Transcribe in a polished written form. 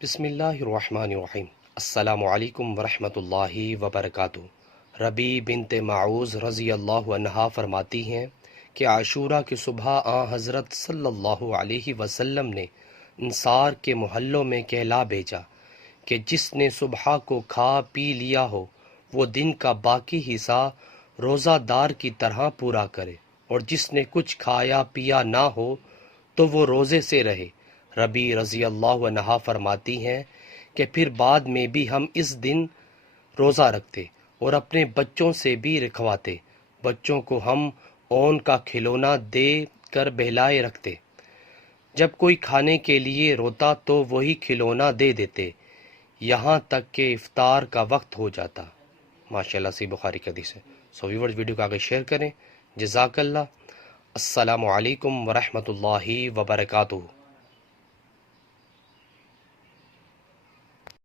بسم اللہ الرحمن الرحیم۔ السلام علیکم ورحمۃ اللہ وبرکاتہ۔ ربی بنت معوذ رضی اللہ عنہا فرماتی ہیں کہ عاشورہ کی صبح حضرت صلی اللہ علیہ وسلم نے انصار کے محلوں میں کہلا بھیجا کہ جس نے صبح کو کھا پی لیا ہو وہ دن کا باقی حصہ روزہ دار کی طرح پورا کرے، اور جس نے کچھ کھایا پیا نہ ہو تو وہ روزے سے رہے۔ ربی رضی اللہ عنہا فرماتی ہیں کہ پھر بعد میں بھی ہم اس دن روزہ رکھتے اور اپنے بچوں سے بھی رکھواتے۔ بچوں کو ہم اون کا کھلونا دے کر بہلائے رکھتے۔ جب کوئی کھانے کے لیے روتا تو وہی کھلونا دے دیتے، یہاں تک کہ افطار کا وقت ہو جاتا۔ ماشاءاللہ سے بخاری کی حدیث ہے۔ سو ویورز، ویڈیو کو آگے شیئر کریں۔ جزاک اللہ۔ السلام علیکم ورحمۃ اللہ وبرکاتہ۔